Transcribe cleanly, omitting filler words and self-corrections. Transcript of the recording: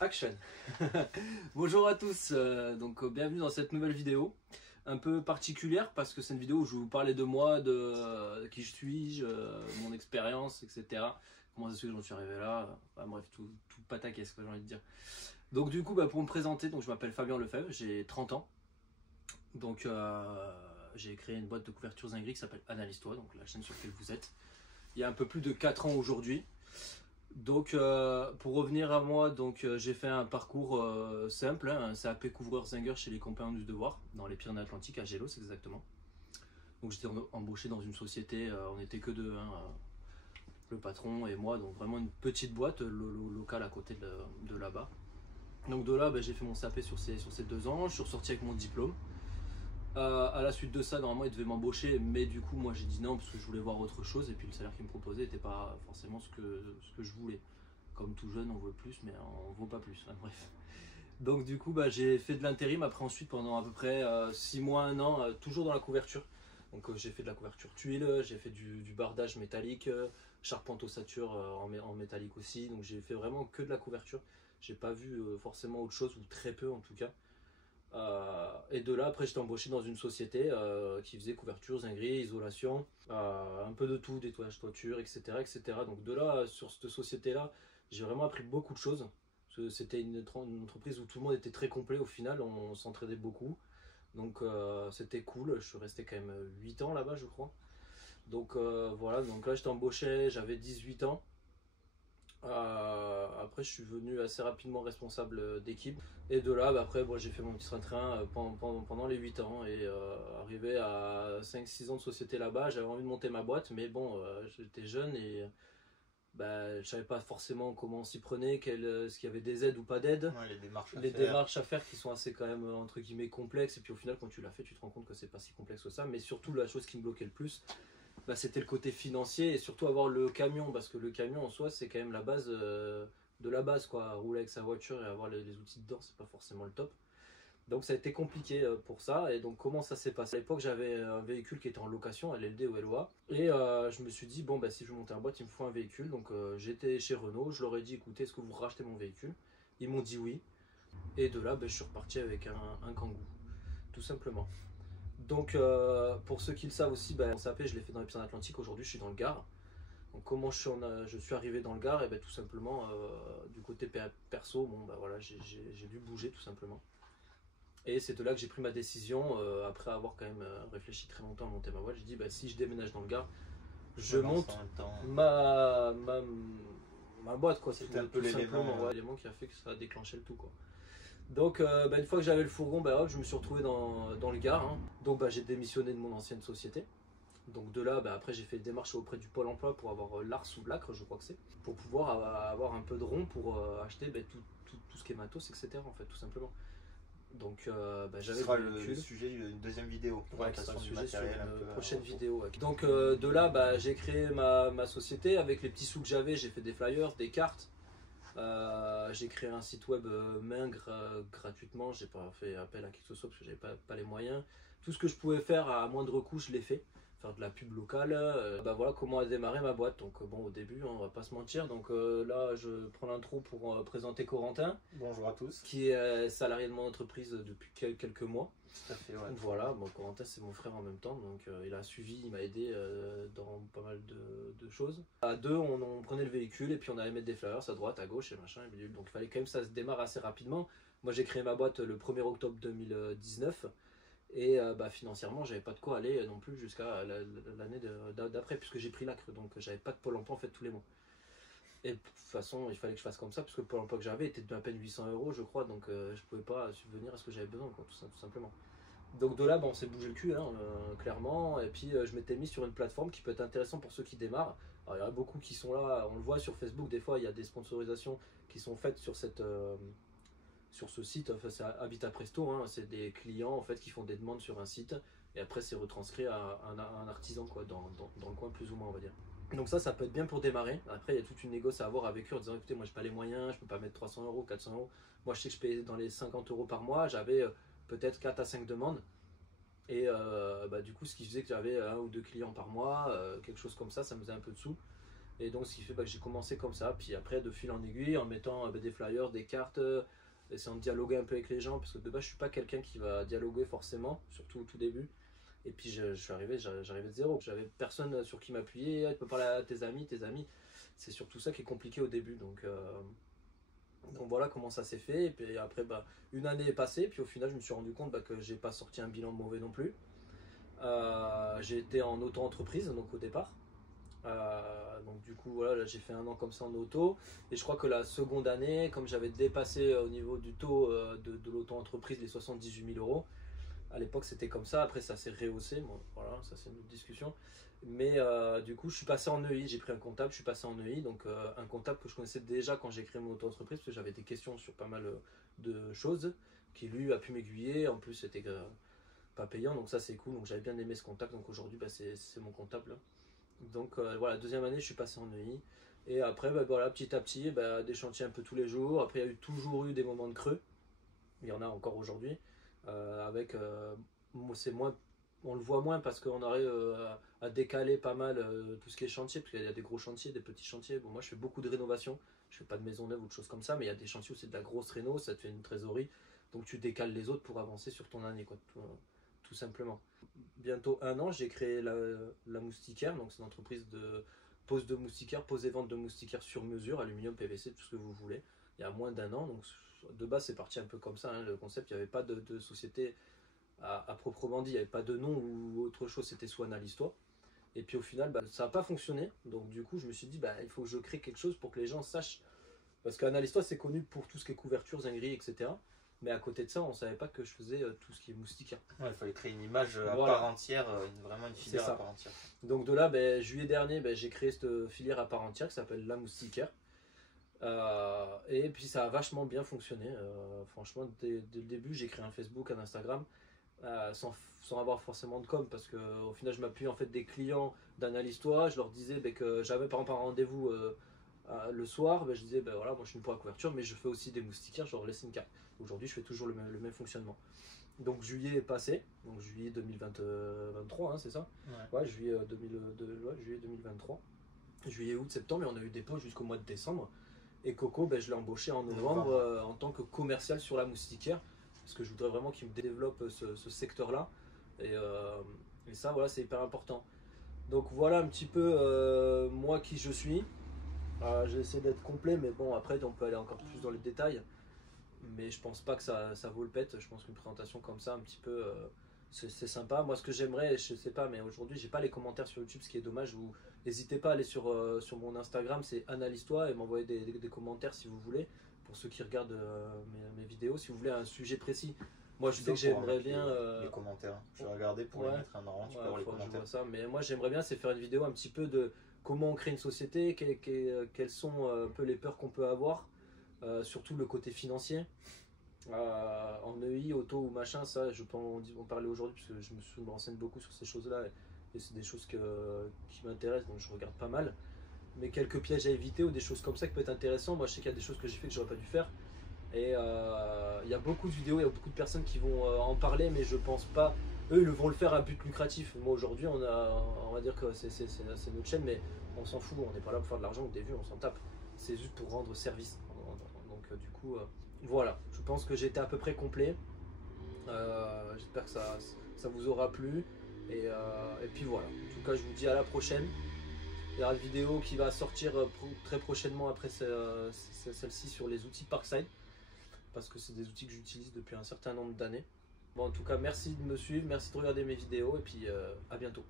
Action. Bonjour à tous, bienvenue dans cette nouvelle vidéo un peu particulière parce que c'est une vidéo où je vais vous parler de moi, de qui je suis, mon expérience, etc. Comment est-ce que j'en suis arrivé là, enfin, bref, tout pataquès, j'ai envie de dire. Donc du coup, pour me présenter, je m'appelle Fabien Lefebvre, j'ai 30 ans. Donc j'ai créé une boîte de couverture Zingri qui s'appelle Analyse-toi, donc la chaîne sur laquelle vous êtes. Il y a un peu plus de 4 ans aujourd'hui. Donc pour revenir à moi, j'ai fait un parcours simple, hein, un CAP couvreur Zinger chez les Compagnons du Devoir, dans les Pyrénées-Atlantiques, à Gélos exactement. Donc j'étais embauché dans une société, on n'était que deux, hein, le patron et moi, donc vraiment une petite boîte locale à côté de là-bas. Donc de là, j'ai fait mon CAP sur ces 2 ans, je suis ressorti avec mon diplôme. À la suite de ça, normalement, il devait m'embaucher, mais du coup, moi j'ai dit non parce que je voulais voir autre chose et puis le salaire qu'il me proposait n'était pas forcément ce que je voulais. Comme tout jeune, on veut plus, mais on vaut pas plus. Enfin, bref. Donc, du coup, j'ai fait de l'intérim après, ensuite, pendant à peu près 6 mois, 1 an, toujours dans la couverture. Donc, j'ai fait de la couverture tuile, j'ai fait du bardage métallique, charpente ossature en métallique aussi. Donc, j'ai fait vraiment que de la couverture. J'ai pas vu forcément autre chose, ou très peu en tout cas. Et de là, après, j'étais embauché dans une société qui faisait couverture, zinguerie, isolation, un peu de tout, nettoyage toiture, etc., etc. Donc de là, sur cette société-là, j'ai vraiment appris beaucoup de choses. C'était une entreprise où tout le monde était très complet au final, on s'entraidait beaucoup. Donc c'était cool, je suis resté quand même 8 ans là-bas, je crois. Donc voilà, donc là j'étais embauché, j'avais 18 ans. Après, je suis venu assez rapidement responsable d'équipe. Et de là, après, j'ai fait mon petit train-train pendant les 8 ans. Et arrivé à 5-6 ans de société là-bas, j'avais envie de monter ma boîte. Mais bon, j'étais jeune et je savais pas forcément comment on s'y prenait, est-ce qu'il y avait des aides ou pas d'aides. Ouais, Les démarches à faire qui sont assez quand même, entre guillemets, complexes. Et puis au final, quand tu l'as fait, tu te rends compte que c'est pas si complexe que ça. Mais surtout, la chose qui me bloquait le plus, c'était le côté financier et surtout avoir le camion, parce que le camion en soi c'est quand même la base de la base quoi. Rouler avec sa voiture et avoir les outils dedans, c'est pas forcément le top. Donc ça a été compliqué pour ça. Et donc comment ça s'est passé? À l'époque, j'avais un véhicule qui était en location, LLD ou LOA, et je me suis dit bon, si je veux monter en boîte, il me faut un véhicule. Donc j'étais chez Renault, je leur ai dit écoutez, est-ce que vous rachetez mon véhicule? Ils m'ont dit oui. Et de là, je suis reparti avec un Kangoo, tout simplement. Donc pour ceux qui le savent aussi, mon CAP je l'ai fait dans les Pyrénées-Atlantiques, aujourd'hui je suis dans le Gard. Donc comment je suis arrivé dans le Gard? Et tout simplement du côté perso, voilà, j'ai dû bouger tout simplement. Et c'est de là que j'ai pris ma décision, après avoir quand même réfléchi très longtemps à monter ma boîte. J'ai dit si je déménage dans le Gard, je monte ma boîte quoi. C'était un peu l'élément Qui a fait que ça a déclenché le tout quoi. Donc une fois que j'avais le fourgon, hop, je me suis retrouvé dans le Gard, hein. Donc j'ai démissionné de mon ancienne société. Donc de là, après j'ai fait des démarches auprès du Pôle emploi pour avoir l'ARS ou l'ACRE, je crois que c'est, pour pouvoir avoir un peu de rond pour acheter tout ce qui est matos, etc. en fait, tout simplement. Donc j'avais le sujet d'une deuxième vidéo. Ouais, qui sera le sujet sur une prochaine vidéo. Ouais. Donc de là, j'ai créé ma société avec les petits sous que j'avais, j'ai fait des flyers, des cartes. J'ai créé un site web main gratuitement, j'ai pas fait appel à qui que ce soit parce que j'avais pas les moyens. Tout ce que je pouvais faire à moindre coût, je l'ai fait. Faire de la pub locale, voilà comment a démarré ma boîte. Donc au début, on va pas se mentir. Donc là, je prends l'intro pour présenter Corentin. Bonjour à tous. Qui est salarié de mon entreprise depuis quelques mois. Tout à fait, ouais. Voilà, Corentin c'est mon frère en même temps, donc il a suivi, il m'a aidé dans pas mal de choses. À deux, on prenait le véhicule et puis on allait mettre des flyers à droite, à gauche et machin, et bidule. Donc il fallait quand même que ça se démarre assez rapidement. Moi j'ai créé ma boîte le 1er octobre 2019 et financièrement j'avais pas de quoi aller non plus jusqu'à l'année d'après puisque j'ai pris l'ACRE, donc j'avais pas de Pôle emploi en fait tous les mois. Et de toute façon, il fallait que je fasse comme ça, parce que le Pôle emploi que j'avais était d'à peine 800 € je crois, donc je pouvais pas subvenir à ce que j'avais besoin, quoi, tout simplement. Donc de là, on s'est bougé le cul, hein, clairement, et puis je m'étais mis sur une plateforme qui peut être intéressante pour ceux qui démarrent. Alors il y en a beaucoup qui sont là, on le voit sur Facebook, des fois il y a des sponsorisations qui sont faites sur ce site, enfin, c'est Habitat Presto, hein, c'est des clients en fait qui font des demandes sur un site, et après c'est retranscrit à un artisan quoi, dans le coin plus ou moins on va dire. Donc ça peut être bien pour démarrer. Après, il y a toute une négoce à avoir avec eux en disant écoutez, moi, j'ai pas les moyens, je peux pas mettre 300 €, 400 €. Moi, je sais que je paye dans les 50 € par mois. J'avais peut-être 4 à 5 demandes. Et du coup, ce qui faisait que j'avais 1 ou 2 clients par mois, quelque chose comme ça me faisait un peu de sous. Et donc ce qui fait que j'ai commencé comme ça, puis après de fil en aiguille en mettant des flyers, des cartes, essayant de dialoguer un peu avec les gens, parce que de base je suis pas quelqu'un qui va dialoguer forcément, surtout au tout début. Et puis j'arrivais de zéro, j'avais personne sur qui m'appuyer, tu peux parler à tes amis, c'est surtout ça qui est compliqué au début. Donc voilà comment ça s'est fait. Et puis après une année est passée, puis au final je me suis rendu compte que j'ai pas sorti un bilan mauvais non plus. J'ai été en auto-entreprise donc au départ. Donc du coup voilà, j'ai fait 1 an comme ça en auto, et je crois que la seconde année, comme j'avais dépassé au niveau du taux de l'auto-entreprise les 78 000 euros, à l'époque c'était comme ça, après ça s'est rehaussé, bon, voilà, ça c'est une autre discussion, mais du coup je suis passé en EI, j'ai pris un comptable, je suis passé en EI, donc un comptable que je connaissais déjà quand j'ai créé mon auto-entreprise, parce que j'avais des questions sur pas mal de choses, qui lui a pu m'aiguiller, en plus c'était pas payant, donc ça c'est cool, donc j'avais bien aimé ce comptable, donc aujourd'hui c'est mon comptable. Donc voilà, 2e année je suis passé en EI, et après voilà, petit à petit des chantiers un peu tous les jours. Après il y a toujours eu des moments de creux, il y en a encore aujourd'hui, c'est moins, on le voit moins parce qu'on arrive à décaler pas mal tout ce qui est chantier, parce qu'il y a des gros chantiers, des petits chantiers. Bon, moi je fais beaucoup de rénovation, je fais pas de maison neuve ou de choses comme ça, mais il y a des chantiers où c'est de la grosse réno, ça te fait une trésorerie, donc tu décales les autres pour avancer sur ton année, quoi, tout simplement. Bientôt 1 an, j'ai créé la Moustiquaire, donc c'est une entreprise de pose de moustiquaires, pose et vente de moustiquaires sur mesure, aluminium, PVC, tout ce que vous voulez. Il y a moins d'1 an, donc de base c'est parti un peu comme ça, hein, le concept. Il n'y avait pas de société à proprement dit, il n'y avait pas de nom ou autre chose, c'était soit Analyse-toi. Et puis au final ça n'a pas fonctionné, donc du coup je me suis dit il faut que je crée quelque chose pour que les gens sachent, parce qu'Analyse-toi c'est connu pour tout ce qui est couverture, zinguerie, etc. Mais à côté de ça, on ne savait pas que je faisais tout ce qui est moustiquaire. Ouais, il fallait créer une image à part entière, vraiment une filière à part entière. Donc de là, juillet dernier, j'ai créé cette filière à part entière qui s'appelle la Moustiquaire. Et puis ça a vachement bien fonctionné. Franchement, dès le début, j'ai créé un Facebook, un Instagram, sans avoir forcément de com, parce qu'au final, je m'appuie en fait des clients d'Analyse-toi. Je leur disais que j'avais par exemple un rendez-vous le soir, je disais voilà, moi je suis une pour la couverture, mais je fais aussi des moustiquaires, je leur laisse une carte. Aujourd'hui je fais toujours le même fonctionnement. Donc juillet est passé, donc juillet 2023, hein, c'est ça? Ouais, juillet 2023. Juillet, août, septembre, et on a eu des pauses jusqu'au mois de décembre. Et Coco, je l'ai embauché en novembre en tant que commercial sur la moustiquaire, parce que je voudrais vraiment qu'il me développe ce secteur-là. Et ça, voilà, c'est hyper important. Donc voilà un petit peu moi qui je suis. J'ai essayé d'être complet, mais bon, après on peut aller encore plus dans les détails. Mais je pense pas que ça vaut le pet. Je pense qu'une présentation comme ça, un petit peu, c'est sympa. Moi, ce que j'aimerais, je sais pas, mais aujourd'hui, j'ai pas les commentaires sur YouTube, ce qui est dommage. N'hésitez pas à aller sur mon Instagram, c'est Analyse-toi, et m'envoyer des commentaires si vous voulez, pour ceux qui regardent mes vidéos, si vous voulez un sujet précis. Moi, je sais que j'aimerais bien. Les commentaires, je vais regarder pour les mettre un ordre, tu peux voir les commentaires. Ça. Mais moi, j'aimerais bien, c'est faire une vidéo un petit peu de comment on crée une société, quelles sont un peu les peurs qu'on peut avoir. Surtout le côté financier, en EI, auto ou machin, ça je peux en parler aujourd'hui parce que je me renseigne beaucoup sur ces choses là, et c'est des choses qui m'intéressent, donc je regarde pas mal. Mais quelques pièges à éviter ou des choses comme ça qui peuvent être intéressantes. Moi je sais qu'il y a des choses que j'ai fait que j'aurais pas dû faire, et il y a beaucoup de vidéos, il y a beaucoup de personnes qui vont en parler, mais je pense pas, eux ils vont le faire à but lucratif. Moi aujourd'hui on va dire que c'est notre chaîne, mais on s'en fout, on n'est pas là pour faire de l'argent ou des vues, on s'en tape, c'est juste pour rendre service. Donc du coup voilà, je pense que j'étais à peu près complet. J'espère que ça vous aura plu, et puis voilà, en tout cas je vous dis à la prochaine. Il y aura une vidéo qui va sortir très prochainement après celle-ci sur les outils Parkside, parce que c'est des outils que j'utilise depuis un certain nombre d'années. Bon, en tout cas merci de me suivre, merci de regarder mes vidéos, et puis à bientôt.